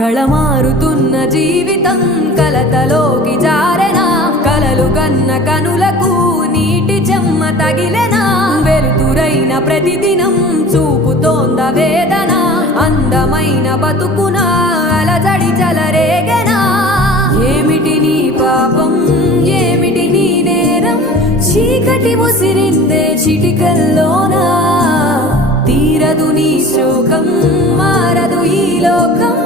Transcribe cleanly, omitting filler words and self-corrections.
కళమారుతున్న జీవితం కలతలోకి జారెనా కలలు కన్న కనులకు నీటి చెమ్మ తగిలెనా వెలుతురైన ప్రతిదినం చూపుతోంద వేదన అందమైన బతుకున అలజడి చలరేగెనా ఏమిటి నీ పాపం ఏమిటి నీ నేరం చీకటి ముసిరిందే చిటికల్లోనా తీరదు నీ శోకం మారదు ఈ లోకం